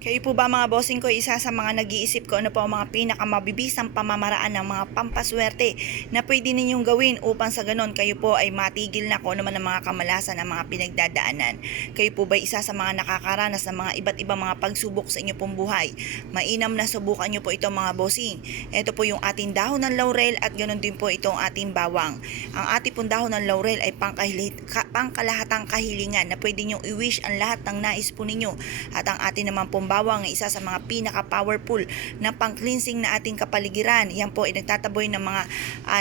Kayo po ba mga bossing ko, isa sa mga nag-iisip ko ano po ang mga pinakamabibisang pamamaraan ng mga pampaswerte na pwede ninyong gawin upang sa ganon kayo po ay matigil na kung ano man ang mga kamalasan ng mga pinagdadaanan. Kayo po ba isa sa mga nakakaranas ng mga iba't ibang mga pagsubok sa inyo pong buhay? Mainam na subukan nyo po ito mga bossing. Ito po yung ating dahon ng laurel at ganon din po itong ating bawang. Ang ating pong dahon ng laurel ay pangkalahatang kahilingan na pwede nyo i-wish ang lahat ng nais po ninyo. At ang ating naman pong bawang ay isa sa mga pinaka-powerful na pang-cleansing na ating kapaligiran. Yan po ay nagtataboy ng mga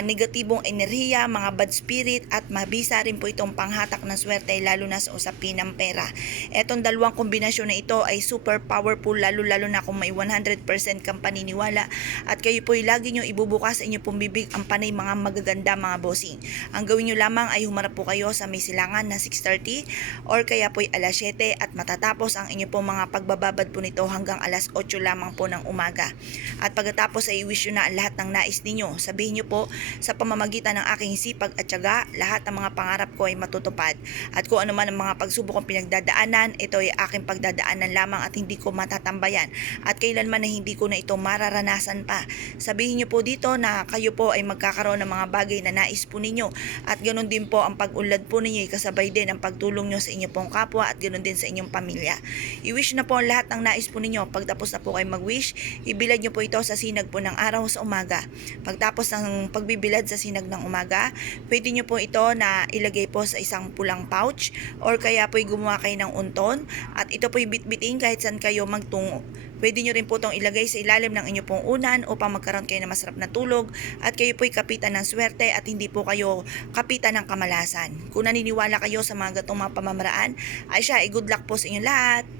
negatibong enerhiya, mga bad spirit at mabisa rin po itong panghatak ng swerte lalo na sa usapin ng pera. Etong dalawang kombinasyon na ito ay super powerful lalo na kung may 100% kang paniniwala at kayo po ay lagi nyo ibubukas sa inyo pong bibig ang panay mga magaganda mga bossing. Ang gawin nyo lamang ay humarap po kayo sa may silangan na 6:30 or kaya po ay alas 7 at matatapos ang inyo pong mga pagbababad po nito hanggang alas 8 lamang po ng umaga. At pagkatapos ay i-wish nyo na ang lahat ng nais ninyo. Sabihin nyo po, sa pamamagitan ng aking sipag at tiyaga, lahat ng mga pangarap ko ay matutupad. At kung ano man ang mga pagsubok kong pinagdadaanan, ito ay aking pagdadaanan lamang at hindi ko matatambayan. At kailanman na hindi ko na ito mararanasan pa. Sabihin nyo po dito na kayo po ay magkakaroon ng mga bagay na nais po ninyo. At ganoon din po ang pag-unlad po ninyo ay kasabay din ang pagtulong nyo sa inyo pong kapwa at ganoon din sa inyong pamilya. I-wish na po ang lahat ng nais po ninyo. Pagtapos na po kayo mag-wish, ibilad nyo po ito sa sinag po ng araw sa umaga. Pagtapos ng pagbibilad sa sinag ng umaga, pwede nyo po ito na ilagay po sa isang pulang pouch or kaya po gumawa kayo ng unton at ito po bitbitin kahit saan kayo magtungo. Pwede nyo rin po itong ilagay sa ilalim ng inyo pong unan upang magkaroon kayo ng masarap na tulog at kayo po'y kapitan ng swerte at hindi po kayo kapitan ng kamalasan. Kung naniniwala kayo sa mga gatong mga pamamaraan, ay siya, good luck po sa inyo lahat.